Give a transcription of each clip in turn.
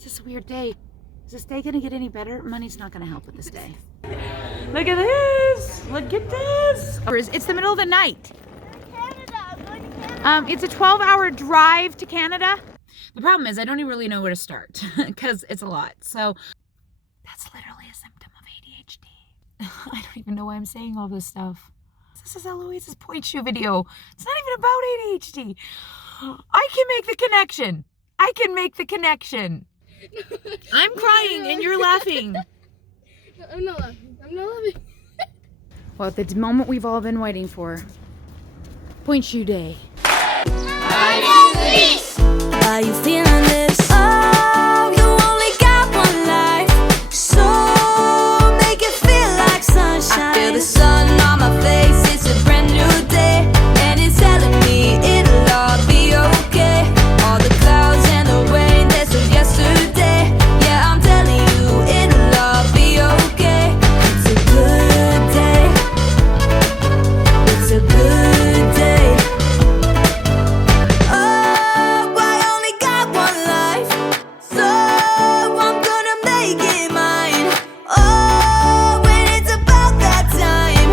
It's just a weird day. Is this day gonna get any better? Money's not gonna help with this day. Look at this! Look at this! It's the middle of the night. Canada. I'm going to Canada. It's a 12-hour drive to Canada. The problem is I don't even really know where to start because it's a lot. So that's literally a symptom of ADHD. I don't even know why I'm saying all this stuff. This is Eloise's Pointe shoe video. It's not even about ADHD. I can make the connection. I can make the connection. I'm crying and you're laughing. I'm not laughing. I'm not laughing. Well, the moment we've all been waiting for. Pointe shoe day. Are you feeling this? Oh, you only got one life, so make it feel like sunshine. I feel the sun on my face, it's a brand new day, and it's telling me it'll all be okay. All the clouds and the rain, that's of yesterday. Yeah, I'm telling you, it'll all be okay. It's a good day. It's a good day. Oh, I only got one life, so I'm gonna make it mine. Oh, when it's about that time,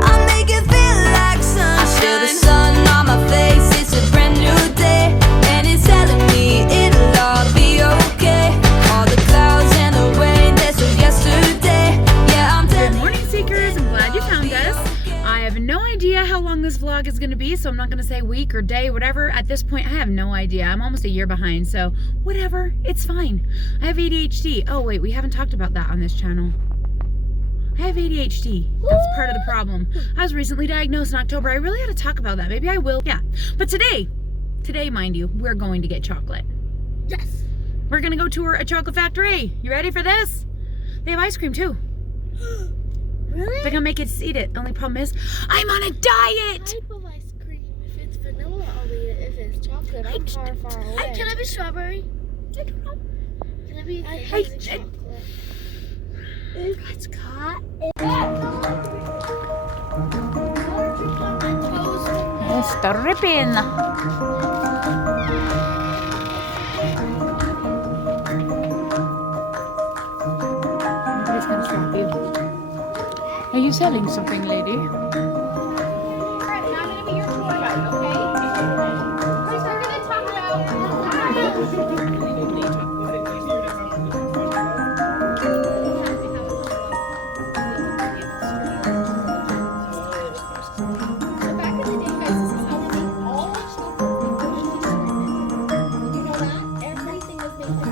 I'll make it feel like sunshine. I feel the sun on my face, it's a brand new day, and it's telling me it'll all be okay. All the clouds and the rain, that's of yesterday. Yeah, I'm Good telling morning, Seekers. I'm glad you found us. I have no idea how long this vlog is going to be, so I'm not going to say week or day, whatever. At this point, I have no idea. I'm almost a year behind, so whatever. It's fine. I have ADHD. Oh, wait, we haven't talked about that on this channel. I have ADHD. That's part of the problem. I was recently diagnosed in October. I really ought to talk about that. Maybe I will. Yeah. But today, mind you, we're going to get chocolate. Yes. We're going to go tour a chocolate factory. You ready for this? They have ice cream, too. Really? They're gonna make us eat it. Only problem is, I'm on a diet! Type of ice cream. If it's vanilla, I'll eat it. If it's chocolate, I'm far away. Can I be strawberry? I don't know. Can I be I- chocolate? It's caught. It's dripping. Nobody's gonna stop you. Are you selling something, lady? Alright, now I'm gonna be your tour guide, okay? First, we're gonna talk So back in the day, guys, this is how they made all the chocolate. Did you know that? Everything was made by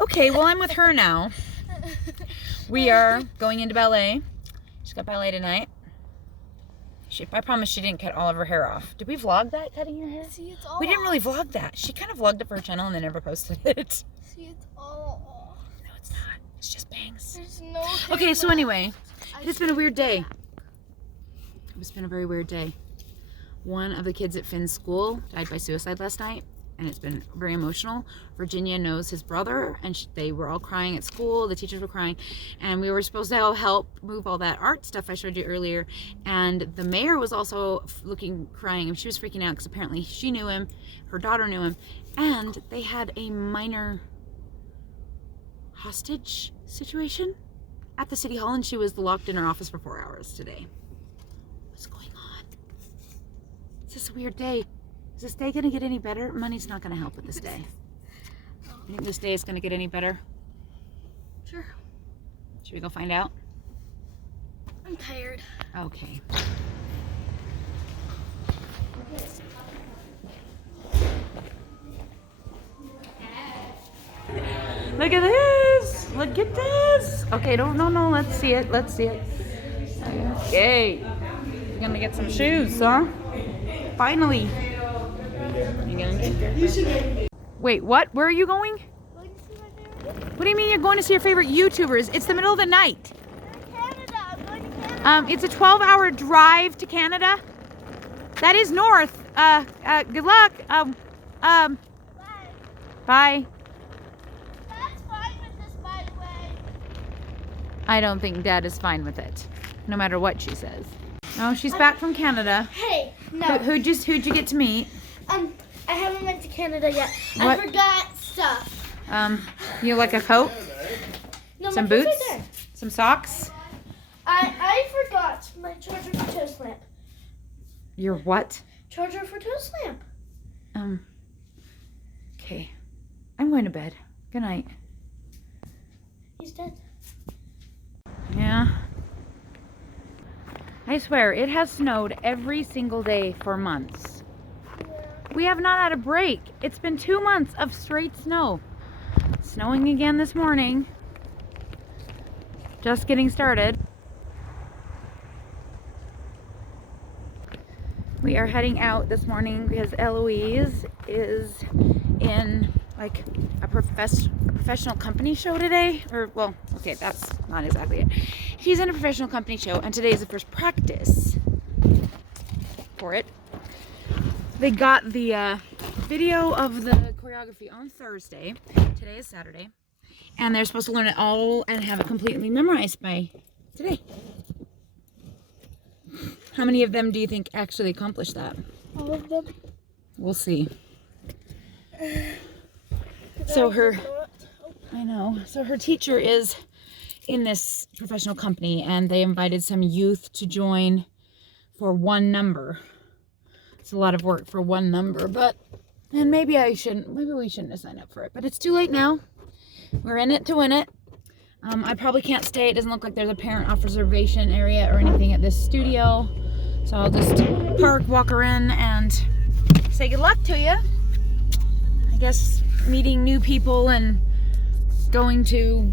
Okay, well, I'm with her now. We are going into ballet. She's got ballet tonight. I promise she didn't cut all of her hair off. Did we vlog that, cutting your hair? See, it's all We didn't really vlog that. She kind of vlogged it for her channel and then never posted it. See, it's all off. No, it's not. It's just bangs. There's no Okay, so anyway, it's been a weird day. It's been a very weird day. One of the kids at Finn's school died by suicide last night, and it's been very emotional. Virginia knows his brother, and they were all crying at school. The teachers were crying, and we were supposed to help move all that art stuff I showed you earlier. And the mayor was also crying, and she was freaking out because apparently she knew him, her daughter knew him, and they had a minor hostage situation at the city hall, and she was locked in her office for 4 hours today. What's going on? Is this a weird day? Is this day gonna get any better? Money's not gonna help with this day. You think this day is gonna get any better? Sure. Should we go find out? I'm tired. Okay. Look at this! Look at this! Okay, no, let's see it. Let's see it. Okay. You're gonna get some shoes, huh? Finally. You gonna get Wait, what? Where are you going? What do you mean you're going to see your favorite YouTubers? It's the middle of the night. Canada. I'm going to Canada. It's a 12-hour drive to Canada. That is north. Good luck. Bye. Bye. That's fine with this, by the way. I don't think Dad is fine with it, no matter what she says. Oh, she's back from Canada. Hey, no. Who'd you get to meet? I haven't went to Canada yet. What? I forgot stuff. You like a coat? No, Some my phone's boots? right there. Some socks? I forgot my charger for toast lamp. Your what? Charger for toast lamp. Okay. I'm going to bed. Good night. He's dead. Yeah. I swear, it has snowed every single day for months. We have not had a break. It's been 2 months of straight snow. Snowing again this morning. Just getting started. We are heading out this morning because Eloise is in like a professional company show today. Or, well, okay, that's not exactly it. She's in a professional company show, and today is the first practice for it. They got the video of the choreography on Thursday. Today is Saturday. And they're supposed to learn it all and have it completely memorized by today. How many of them do you think actually accomplished that? All of them. We'll see. So I know. So her teacher is in this professional company, and they invited some youth to join for one number. It's a lot of work for one number, and maybe we shouldn't have signed up for it, but it's too late now. We're in it to win it. I probably can't stay. It doesn't look like there's a parent observation area or anything at this studio. So I'll just park, walk her in, and say good luck to you. I guess meeting new people and going to,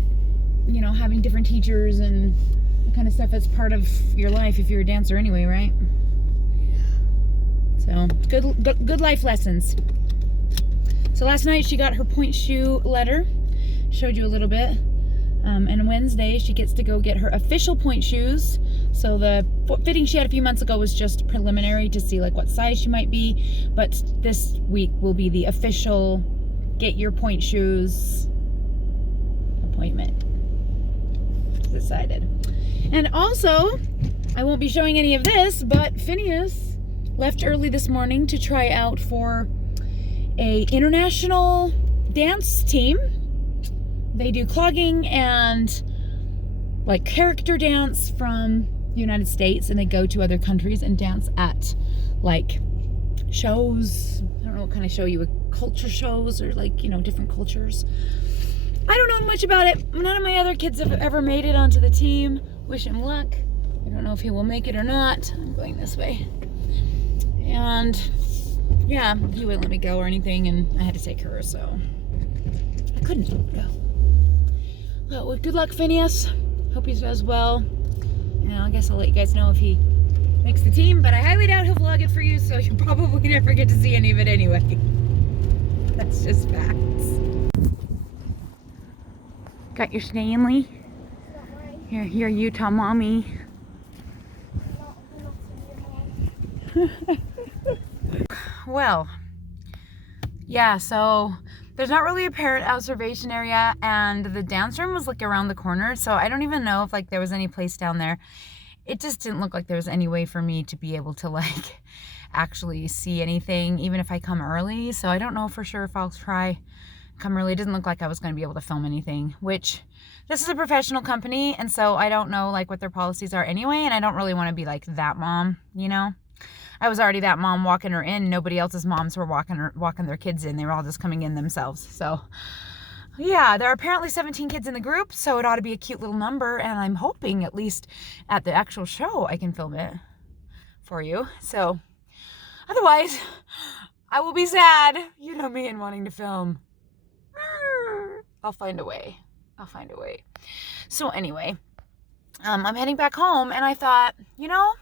having different teachers and that kind of stuff is part of your life if you're a dancer anyway, right? So good life lessons. So last night she got her Pointe shoe letter. Showed you a little bit. And Wednesday she gets to go get her official Pointe shoes. So the fitting she had a few months ago was just preliminary to see like what size she might be. But this week will be the official get your Pointe shoes appointment. Decided. And also, I won't be showing any of this, but Finneas left early this morning to try out for a international dance team. They do clogging and like character dance from the United States, and they go to other countries and dance at like shows. I don't know what kind of show you would, culture shows or like, different cultures. I don't know much about it. None of my other kids have ever made it onto the team. Wish him luck. I don't know if he will make it or not. I'm going this way. And yeah, he wouldn't let me go or anything, and I had to take her, so I couldn't go. Well, good luck, Finneas. Hope he does well. And I guess I'll let you guys know if he makes the team, but I highly doubt he'll vlog it for you, so you'll probably never get to see any of it anyway. That's just facts. Got your Stanley? Your Utah mommy. Well, yeah, so there's not really a parent observation area, and the dance room was like around the corner, so I don't even know if like there was any place down there. It just didn't look like there was any way for me to be able to like actually see anything, even if I come early. So I don't know for sure if I'll try really doesn't look like I was going to be able to film anything, which this is a professional company. And so I don't know like what their policies are anyway. And I don't really want to be like that mom, you know? I was already that mom walking her in. Nobody else's moms were walking their kids in. They were all just coming in themselves. So yeah, there are apparently 17 kids in the group, so it ought to be a cute little number. And I'm hoping at least at the actual show, I can film it for you. So otherwise I will be sad. You know me and wanting to film. I'll find a way. So anyway, I'm heading back home and I thought, you know,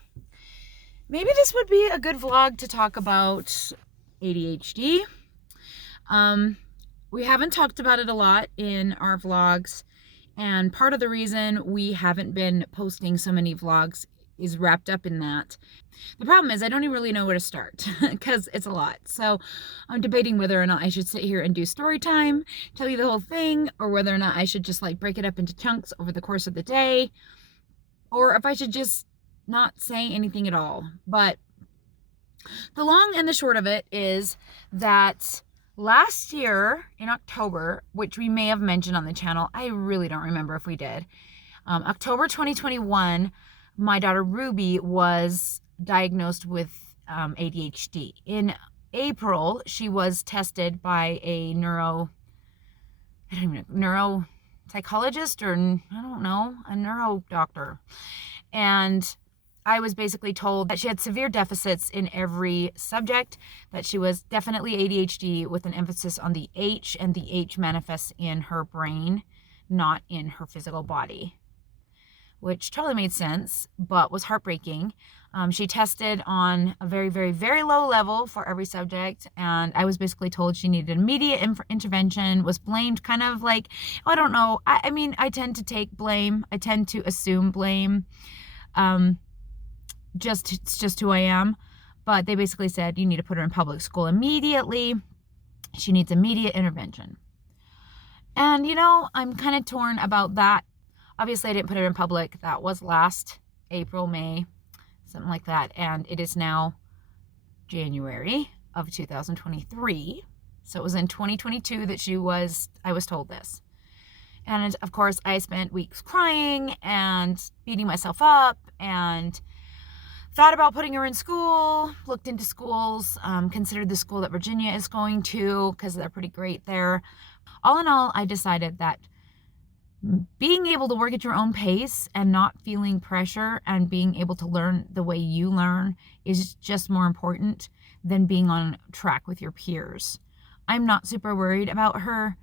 maybe this would be a good vlog to talk about ADHD. We haven't talked about it a lot in our vlogs, and part of the reason we haven't been posting so many vlogs is wrapped up in that. The problem is I don't even really know where to start because it's a lot. So I'm debating whether or not I should sit here and do story time, tell you the whole thing, or whether or not I should just like break it up into chunks over the course of the day, or if I should just not say anything at all. But the long and the short of it is that last year in October, which we may have mentioned on the channel, I really don't remember if we did, October 2021, my daughter Ruby was diagnosed with ADHD. In April, she was tested by a neuropsychologist, or I don't know, a neuro doctor. And I was basically told that she had severe deficits in every subject, that she was definitely ADHD with an emphasis on the H, and the H manifests in her brain, not in her physical body, which totally made sense, but was heartbreaking. She tested on a very, very, very low level for every subject, and I was basically told she needed immediate intervention, was blamed kind of like, I don't know, I mean, I tend to take blame, I tend to assume blame, it's just who I am. But they basically said, you need to put her in public school immediately. She needs immediate intervention. And, you know, I'm kind of torn about that. Obviously, I didn't put her in public. That was last April, May, something like that. And it is now January of 2023. So it was in 2022 that I was told this. And of course, I spent weeks crying and beating myself up and thought about putting her in school, looked into schools, considered the school that Virginia is going to because they're pretty great there. All in all, I decided that being able to work at your own pace and not feeling pressure and being able to learn the way you learn is just more important than being on track with your peers. I'm not super worried about her,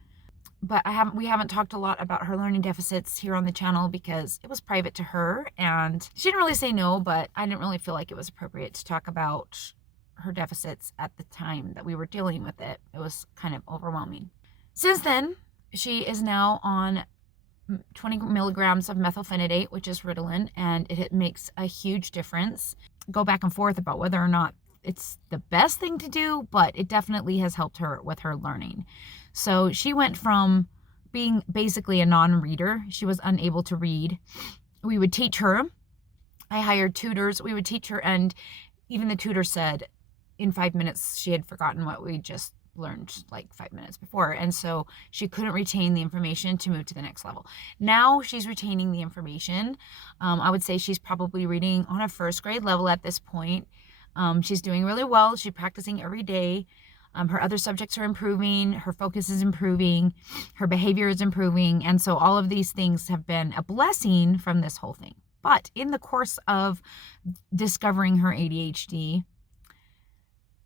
but we haven't talked a lot about her learning deficits here on the channel because it was private to her, and she didn't really say no, but I didn't really feel like it was appropriate to talk about her deficits at the time that we were dealing with it. It was kind of overwhelming. Since then, she is now on 20 milligrams of methylphenidate, which is Ritalin, and it makes a huge difference. Go back and forth about whether or not it's the best thing to do, but it definitely has helped her with her learning. So she went from being basically a non-reader. She was unable to read. We would teach her. I hired tutors. We would teach her, and even the tutor said in 5 minutes she had forgotten what we just learned like 5 minutes before. And so she couldn't retain the information to move to the next level. Now she's retaining the information. I would say she's probably reading on a first grade level at this point. She's doing really well. She's practicing every day. Her other subjects are improving. Her focus is improving. Her behavior is improving. And so all of these things have been a blessing from this whole thing. But in the course of discovering her ADHD,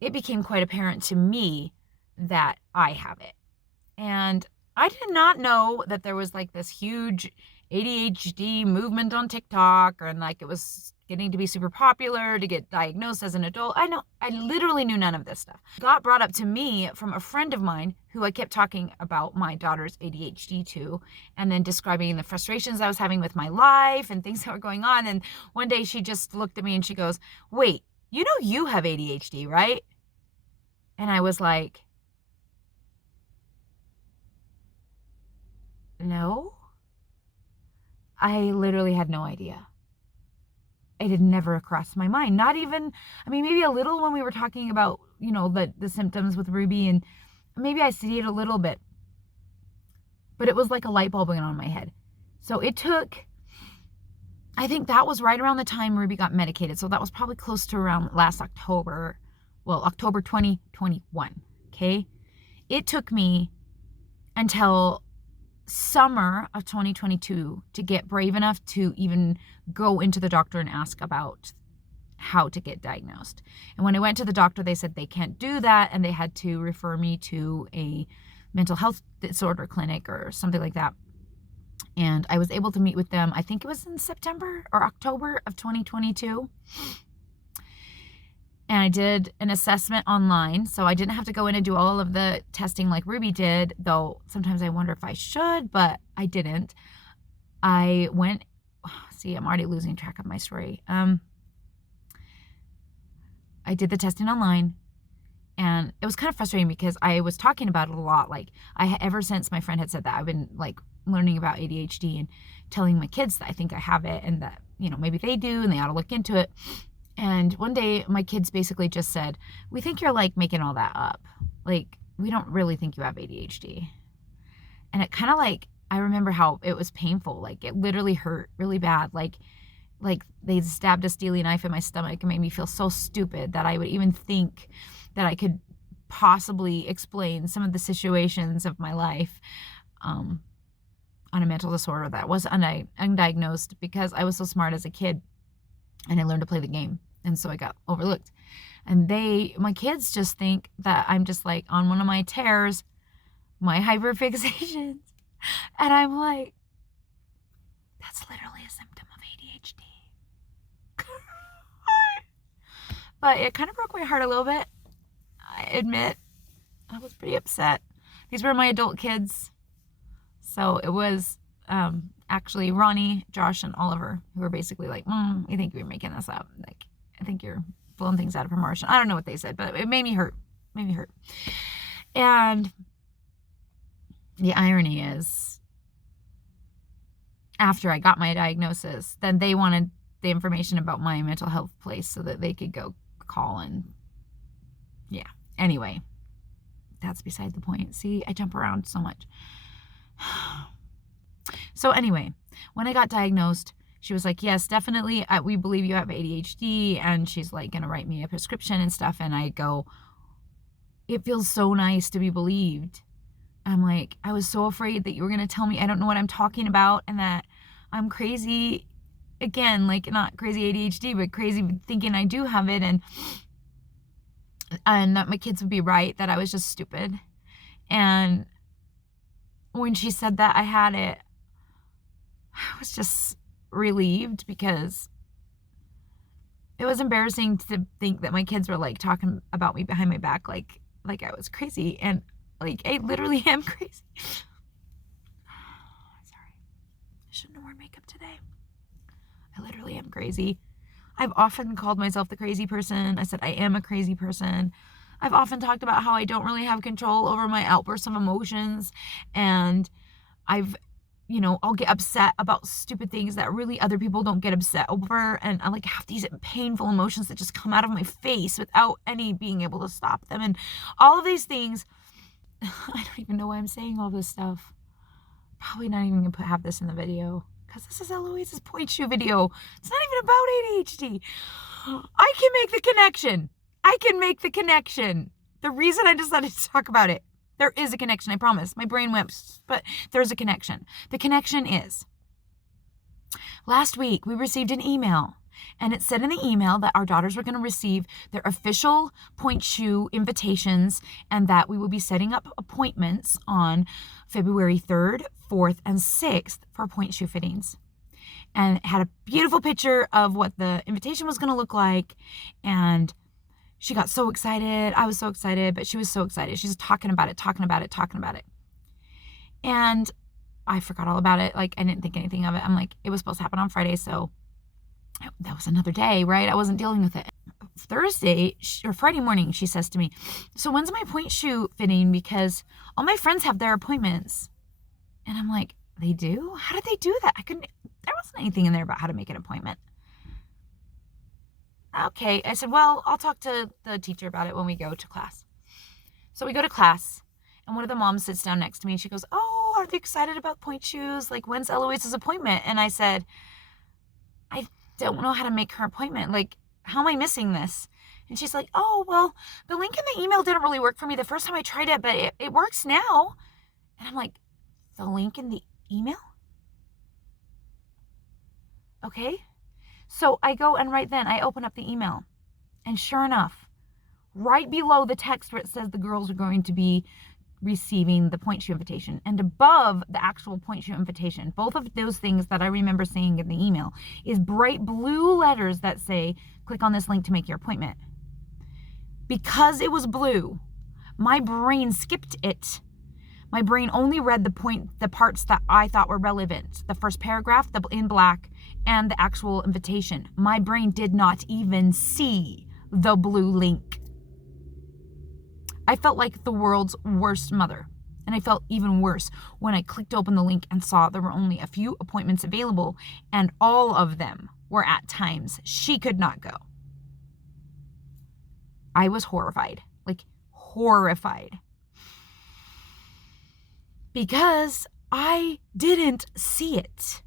it became quite apparent to me that I have it. And I did not know that there was like this huge ADHD movement on TikTok, and like it was getting to be super popular to get diagnosed as an adult. I literally knew none of this stuff. It got brought up to me from a friend of mine who I kept talking about my daughter's ADHD to, and then describing the frustrations I was having with my life and things that were going on. And one day she just looked at me and she goes, "Wait, you know you have ADHD, right?" And I was like, "No." I literally had no idea. It had never crossed my mind. Not even, I mean, maybe a little when we were talking about, you know, the symptoms with Ruby, and maybe I see it a little bit. but it was like a light bulb went on in my head. So it took, I think that was right around the time Ruby got medicated. So that was probably close to around last October. Well, October 2021. Okay. It took me until summer of 2022 to get brave enough to even go into the doctor and ask about how to get diagnosed. And when I went to the doctor, they said they can't do that, and they had to refer me to a mental health disorder clinic or something like that. And I was able to meet with them, I think it was in September or October of 2022. And I did an assessment online, so I didn't have to go in and do all of the testing like Ruby did, though sometimes I wonder if I should, but I didn't. I went, see, I'm already losing track of my story. I did the testing online, and it was kind of frustrating because I was talking about it a lot. Like, ever since my friend had said that, I've been like learning about ADHD and telling my kids that I think I have it and that, you know, maybe they do and they ought to look into it. And one day my kids basically just said, we think you're like making all that up. Like, we don't really think you have ADHD. And it kind of like, I remember how it was painful. Like, it literally hurt really bad. Like they stabbed a steely knife in my stomach and made me feel so stupid that I would even think that I could possibly explain some of the situations of my life on a mental disorder that was undiagnosed, because I was so smart as a kid and I learned to play the game. And so I got overlooked. And my kids just think that I'm just like on one of my tears, my hyperfixations. And I'm like, that's literally a symptom of ADHD. But it kind of broke my heart a little bit. I admit, I was pretty upset. These were my adult kids. So it was actually Rani, Josh, and Oliver, who were basically like, I think you're making this up. Like, I think you're blowing things out of proportion. I don't know what they said, but it made me hurt. And the irony is, after I got my diagnosis, then they wanted the information about my mental health place so that they could go call and, yeah. Anyway, that's beside the point. See, I jump around so much. So anyway, when I got diagnosed, she was like, yes, definitely, we believe you have ADHD. And she's like going to write me a prescription and stuff. And I go, it feels so nice to be believed. I'm like, I was so afraid that you were going to tell me I don't know what I'm talking about and that I'm crazy. Again, like, not crazy ADHD, but crazy thinking I do have it. And that my kids would be right, that I was just stupid. And when she said that I had it, I was just relieved, because it was embarrassing to think that my kids were like talking about me behind my back like I was crazy, and like I literally am crazy. Sorry, I shouldn't have worn makeup today. I literally am crazy. I've often called myself the crazy person. I said I am a crazy person. I've often talked about how I don't really have control over my outbursts of emotions, and I'll get upset about stupid things that really other people don't get upset over, and I like have these painful emotions that just come out of my face without any being able to stop them, and all of these things. I don't even know why I'm saying all this stuff. Probably not even gonna have this in the video, because this is Eloise's point shoe video. It's not even about ADHD. I can make the connection. The reason I decided to talk about it, there is a connection, I promise. My brain went, but there's a connection. The connection is, last week we received an email, and it said in the email that our daughters were going to receive their official Pointe shoe invitations, and that we will be setting up appointments on February 3rd, 4th, and 6th for Pointe shoe fittings. And it had a beautiful picture of what the invitation was going to look like, and she got so excited. I was so excited, but she was so excited. She's talking about it. And I forgot all about it. Like, I didn't think anything of it. I'm like, it was supposed to happen on Friday, so that was another day, right? I wasn't dealing with it. Thursday or Friday morning, she says to me, so when's my Pointe shoe fitting? Because all my friends have their appointments. And I'm like, they do? How did they do that? There wasn't anything in there about how to make an appointment. Okay. I said, well, I'll talk to the teacher about it when we go to class. So we go to class, and one of the moms sits down next to me, and she goes, oh, are they excited about Pointe shoes? Like, when's Eloise's appointment? And I said, I don't know how to make her appointment. Like, how am I missing this? And she's like, oh, well, the link in the email didn't really work for me the first time I tried it, but it works now. And I'm like, the link in the email? Okay. So I go and right then I open up the email. And sure enough, right below the text where it says the girls are going to be receiving the Pointe shoe invitation, and above the actual Pointe shoe invitation, both of those things that I remember seeing in the email, is bright blue letters that say, click on this link to make your appointment. Because it was blue, my brain skipped it. My brain only read the parts that I thought were relevant. The first paragraph, in black, and the actual invitation. My brain did not even see the blue link. I felt like the world's worst mother. And I felt even worse when I clicked open the link and saw there were only a few appointments available, and all of them were at times she could not go. I was horrified, like horrified. Because I didn't see it.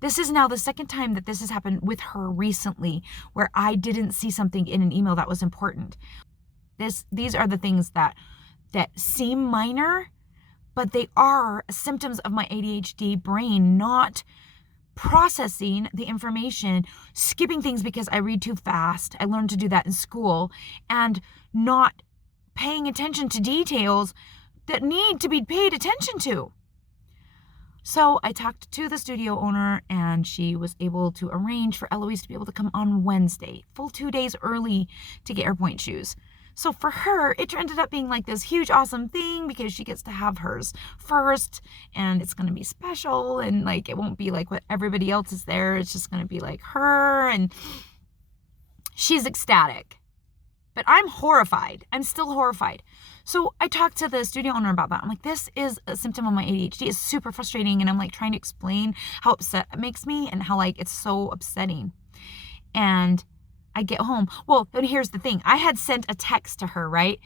This is now the second time that this has happened with her recently, where I didn't see something in an email that was important. These are the things that seem minor, but they are symptoms of my ADHD brain not processing the information, skipping things because I read too fast. I learned to do that in school, and not paying attention to details that need to be paid attention to. So I talked to the studio owner, and she was able to arrange for Eloise to be able to come on Wednesday, full 2 days early, to get her Pointe shoes. So for her, it ended up being like this huge, awesome thing because she gets to have hers first, and it's going to be special, and like it won't be like what everybody else is there. It's just going to be like her, and she's ecstatic. But I'm horrified. I'm still horrified. So I talked to the studio owner about that. I'm like, this is a symptom of my ADHD. It's super frustrating, and I'm like trying to explain how upset it makes me and how like it's so upsetting. And I get home. Well, then here's the thing. I had sent a text to her, right?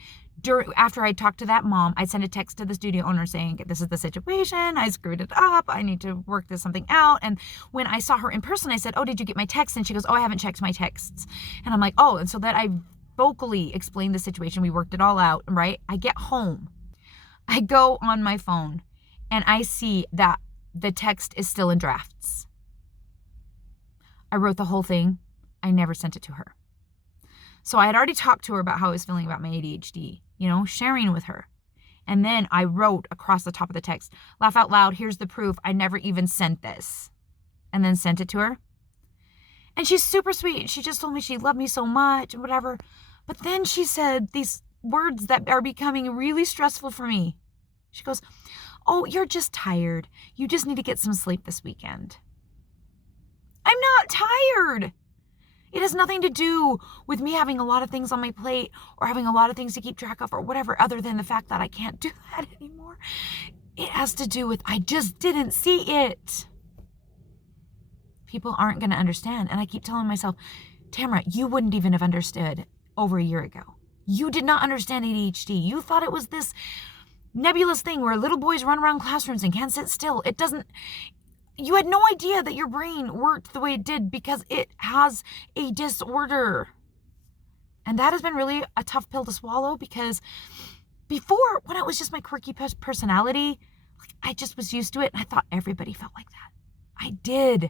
After I talked to that mom, I sent a text to the studio owner saying, this is the situation. I screwed it up. I need to work something out. And when I saw her in person, I said, oh, did you get my text? And she goes, oh, I haven't checked my texts. And I'm like, oh, and so that I vocally explained the situation. We worked it all out, right? I get home. I go on my phone and I see that the text is still in drafts. I wrote the whole thing. I never sent it to her. So I had already talked to her about how I was feeling about my ADHD, sharing with her. And then I wrote across the top of the text, laugh out loud, here's the proof, I never even sent this. And then sent it to her. And she's super sweet. She just told me she loved me so much and whatever. But then she said these words that are becoming really stressful for me. She goes, oh, you're just tired. You just need to get some sleep this weekend. I'm not tired. It has nothing to do with me having a lot of things on my plate or having a lot of things to keep track of or whatever, other than the fact that I can't do that anymore. It has to do with I just didn't see it. People aren't going to understand. And I keep telling myself, Tamara, you wouldn't even have understood over a year ago. You did not understand ADHD. You thought it was this nebulous thing where little boys run around classrooms and can't sit still. It doesn't. You had no idea that your brain worked the way it did because it has a disorder. And that has been really a tough pill to swallow, because before, when it was just my quirky personality, I just was used to it, and I thought everybody felt like that. I did.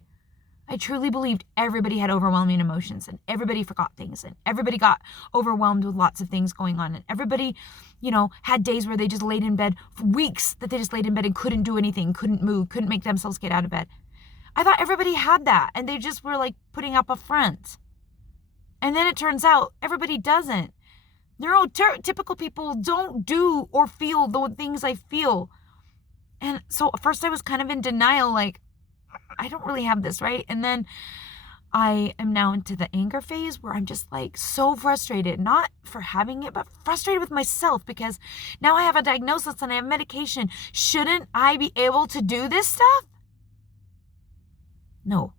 I truly believed everybody had overwhelming emotions, and everybody forgot things, and everybody got overwhelmed with lots of things going on, and everybody, had days where they just laid in bed for weeks, that they just laid in bed and couldn't do anything, couldn't move, couldn't make themselves get out of bed. I thought everybody had that, and they just were like putting up a front. And then it turns out everybody doesn't. Neurotypical people don't do or feel the things I feel. And so at first I was kind of in denial, like, I don't really have this, right? And then I am now into the anger phase where I'm just like so frustrated, not for having it, but frustrated with myself, because now I have a diagnosis and I have medication. Shouldn't I be able to do this stuff? No.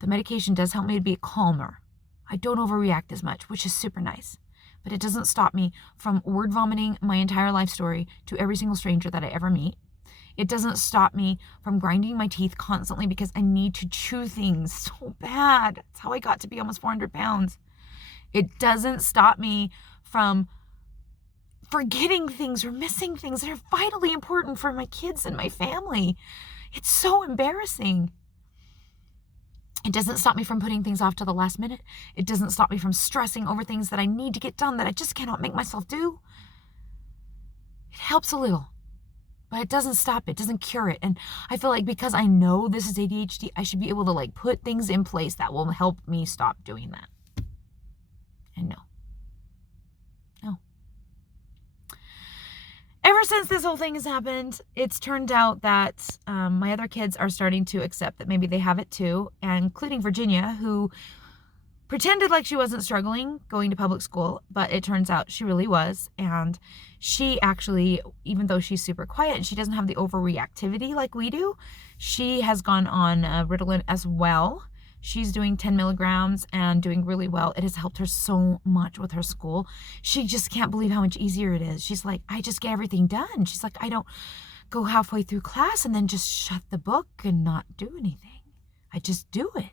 The medication does help me to be calmer. I don't overreact as much, which is super nice. but it doesn't stop me from word vomiting my entire life story to every single stranger that I ever meet. It doesn't stop me from grinding my teeth constantly because I need to chew things so bad. That's how I got to be almost 400 pounds. It doesn't stop me from forgetting things or missing things that are vitally important for my kids and my family. It's so embarrassing. It doesn't stop me from putting things off to the last minute. It doesn't stop me from stressing over things that I need to get done that I just cannot make myself do. It helps a little, but it doesn't stop it, doesn't cure it. And I feel like because I know this is ADHD, I should be able to like put things in place that will help me stop doing that. And no. Ever since this whole thing has happened, it's turned out that my other kids are starting to accept that maybe they have it too, including Virginia, who pretended like she wasn't struggling going to public school, but it turns out she really was. And she actually, even though she's super quiet and she doesn't have the overreactivity like we do, she has gone on Ritalin as well. She's doing 10 milligrams and doing really well. It has helped her so much with her school. She just can't believe how much easier it is. She's like, I just get everything done. She's like, I don't go halfway through class and then just shut the book and not do anything. I just do it.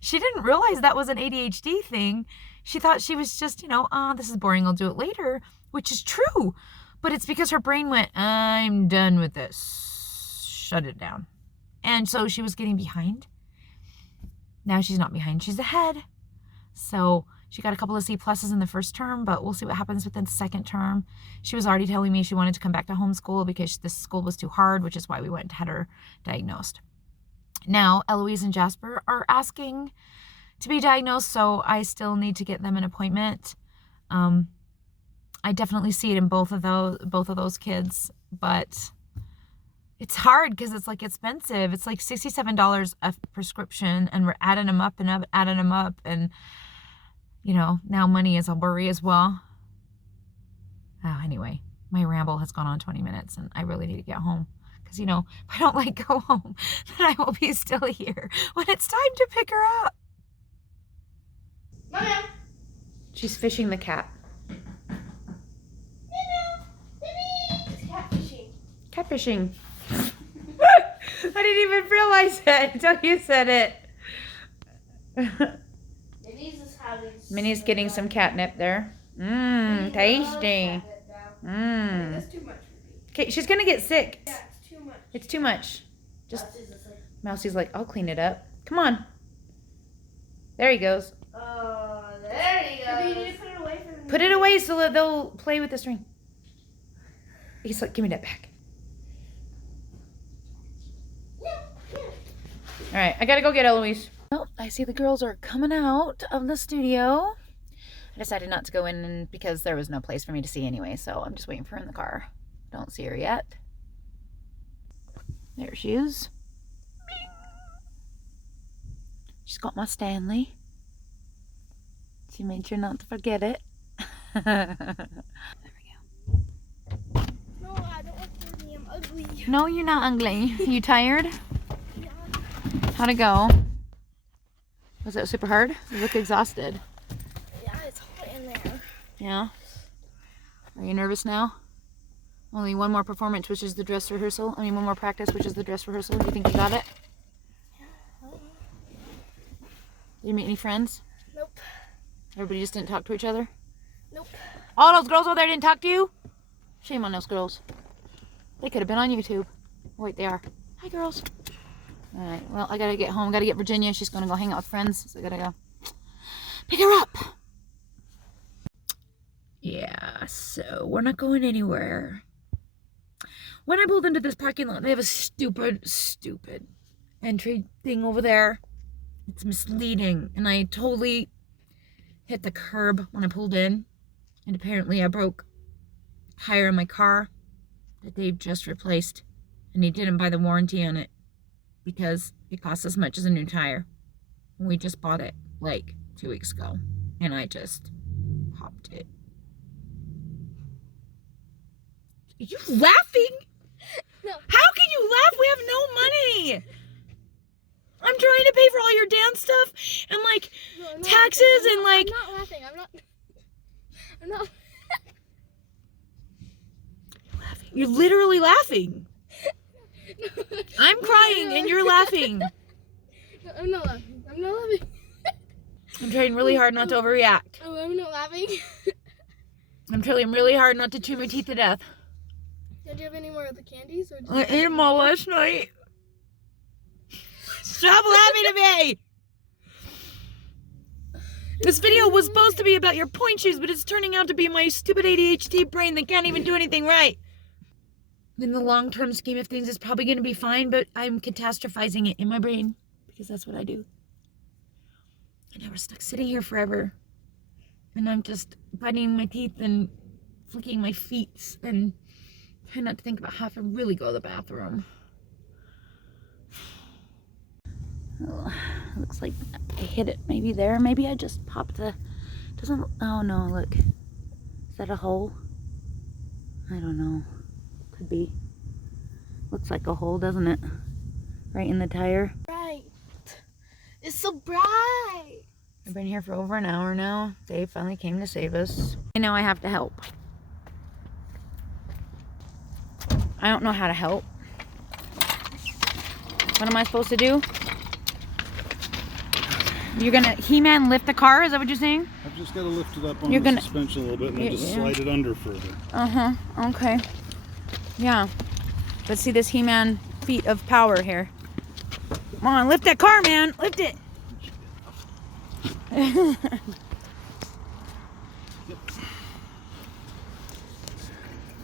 She didn't realize that was an ADHD thing. She thought she was just, this is boring, I'll do it later, which is true. But it's because her brain went, I'm done with this. Shut it down. And so she was getting behind. Now she's not behind, she's ahead. So she got a couple of C pluses in the first term, but we'll see what happens within the second term. She was already telling me she wanted to come back to homeschool because this school was too hard, which is why we went and had her diagnosed. Now, Eloise and Jasper are asking to be diagnosed, so I still need to get them an appointment. I definitely see it in both of those kids, but it's hard because it's like expensive. It's like $67 a prescription, and we're adding them up and adding them up. And, now money is a worry as well. Anyway, my ramble has gone on 20 minutes and I really need to get home. Because, if I don't go home, then I will be still here when it's time to pick her up. Mama. She's fishing the cat. It's catfishing. Catfishing. I didn't even realize it until you said it. Minnie's getting some catnip there. Tasty. That's too much for me. Okay, she's gonna get sick. Yeah, it's too much. It's too much. Just Mousie's like, I'll clean it up. Come on. There he goes. Oh, there he goes. You need to put it away from me. Put it away so that they'll play with the string. He's like, give me that back. All right, I gotta go get Eloise. Well, I see the girls are coming out of the studio. I decided not to go in because there was no place for me to see anyway, so I'm just waiting for her in the car. Don't see her yet. There she is. She's got my Stanley. She made sure not to forget it. There we go. No, I don't want to see I'm ugly. No, you're not ugly. You tired? Yeah. How'd it go? Was it super hard? You look exhausted. Yeah, it's hot in there. Yeah? Are you nervous now? Only one more performance, which is the dress rehearsal. Only one more practice, which is the dress rehearsal. Do you think you got it? Did you meet any friends? Nope. Everybody just didn't talk to each other? Nope. All those girls over there didn't talk to you? Shame on those girls. They could have been on YouTube. Wait, they are. Hi, girls. All right, well, I gotta get home. Gotta get Virginia. She's gonna go hang out with friends, so I gotta go pick her up. Yeah, so we're not going anywhere. When I pulled into this parking lot, they have a stupid entry thing over there. It's misleading, and I totally hit the curb when I pulled in, and apparently I broke a tire in my car that they've just replaced, and they didn't buy the warranty on it because it costs as much as a new tire. And we just bought it like 2 weeks ago, and I just popped it. Are you laughing? No. How can you laugh? We have no money. I'm trying to pay for all your dance stuff and like No, I'm not taxes laughing. and like. I'm not laughing. I'm not. I'm not. You're literally laughing. I'm crying and you're laughing. No, I'm not laughing. I'm not laughing. I'm trying really hard not to overreact. Oh, I'm not laughing. I'm trying really hard not to chew my teeth to death. Did you have any more of the candies? Or I ate them all last night. Stop laughing at me! This video was supposed to be about your point shoes, but it's turning out to be my stupid ADHD brain that can't even do anything right. In the long-term scheme of things, it's probably going to be fine, but I'm catastrophizing it in my brain because that's what I do. And I was stuck sitting here forever. And I'm just biting my teeth and flicking my feet and trying not to think about how I have to really go to the bathroom. Oh, looks like I hit it maybe there. Maybe I just popped the... Doesn't... Oh no, look. Is that a hole? I don't know. Could be. Looks like a hole, doesn't it? Right in the tire. Bright. It's so bright. I've been here for over an hour now. Dave finally came to save us. And now I have to help. I don't know how to help. What am I supposed to do? You're gonna He-Man lift the car? Is that what you're saying? I've just got to lift it up on the suspension a little bit and then just slide it under further. Uh-huh. Okay. Yeah. Let's see this He-Man feat of power here. Come on, lift that car, man. Lift it.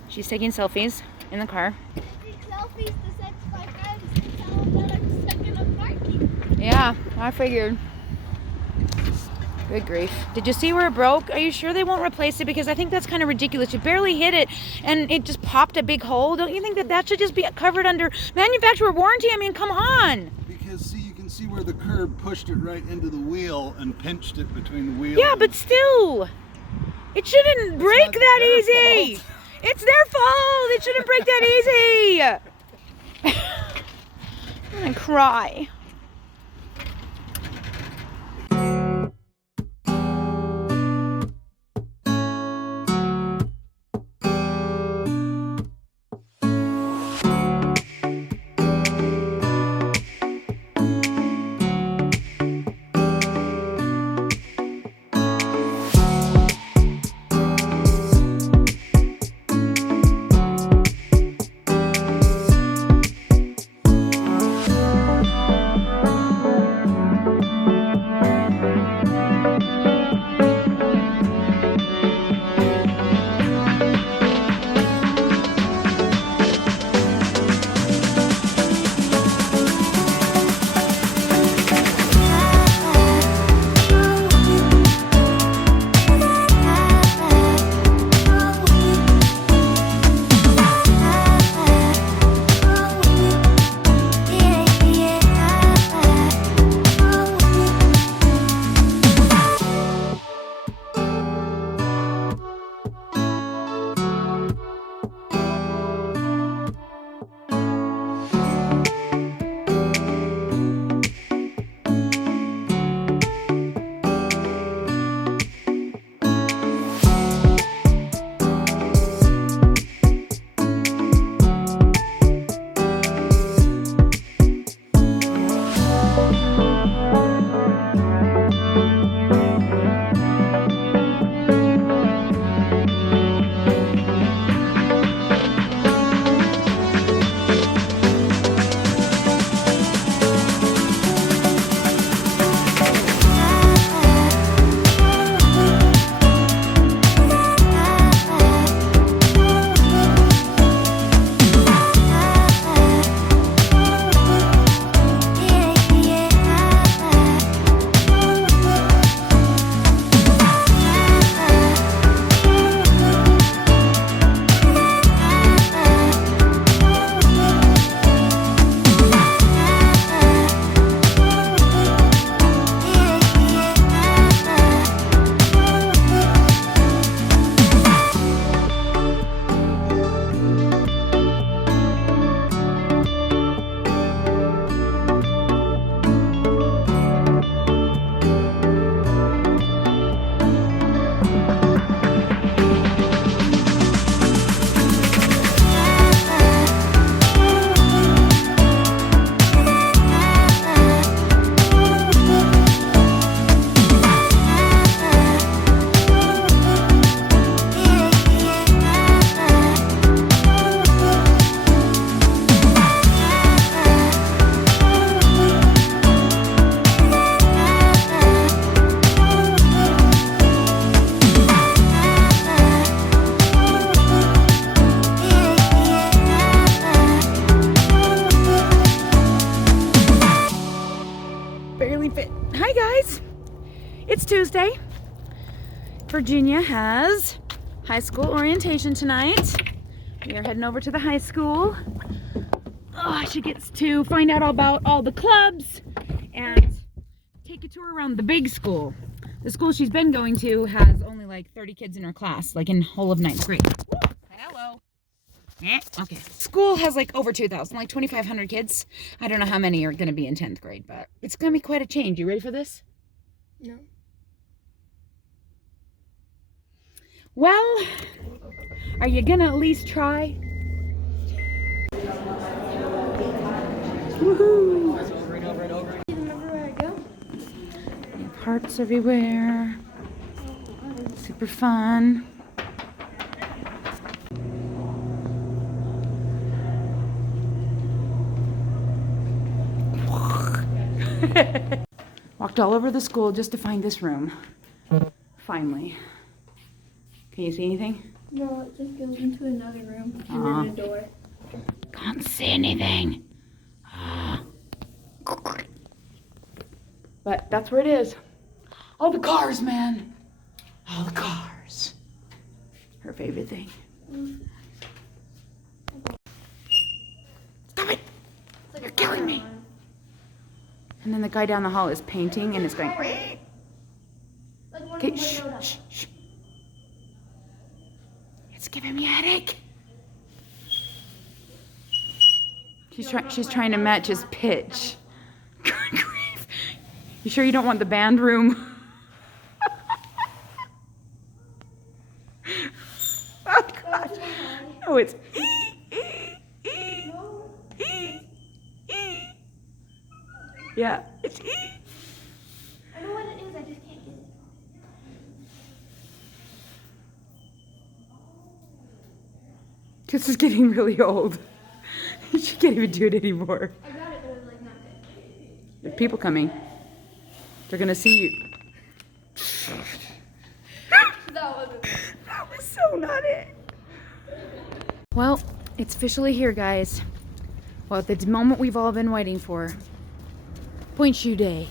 She's taking selfies in the car. Taking selfies to send to my friends and tell them that I'm stuck in a parking. Yeah, I figured. Good grief. Did you see where it broke? Are you sure they won't replace it? Because I think that's kind of ridiculous. You barely hit it and it just popped a big hole. Don't you think that that should just be covered under manufacturer warranty? I mean, come on. Because see, you can see where the curb pushed it right into the wheel and pinched it between the wheel. Yeah, but still. It shouldn't break that easy. Fault. It's their fault. It shouldn't break that easy. I'm gonna cry. Virginia has high school orientation tonight. We are heading over to the high school. She gets to find out about all the clubs and take a tour around the big school. The school she's been going to has only like 30 kids in her class, like in whole of 9th grade. Hello. Okay. School has like over 2,000, like 2,500 kids. I don't know how many are going to be in 10th grade, but it's going to be quite a change. You ready for this? No. Well, are you going to at least try? Woohoo! Remember where I go? You have hearts everywhere. Super fun. Walked all over the school just to find this room. Finally. Can you see anything? No, it just goes into another room and then a door. Can't see anything. But that's where it is. All the cars, man. All the cars. Her favorite thing. Stop it! You're killing me. And then the guy down the hall is painting and it's going. Okay, shh, shh, shh. It's giving me a headache. She's trying to match his pitch. Good grief. You sure you don't want the band room? Oh God. No, it's yeah, it's I know what it is, I just can't get it. This is getting really old. She can't even do it anymore. I got it, but it was like not good. There's people coming. They're gonna see you. That was so not it. Well, it's officially here, guys. Well, the moment we've all been waiting for. Pointe shoe day.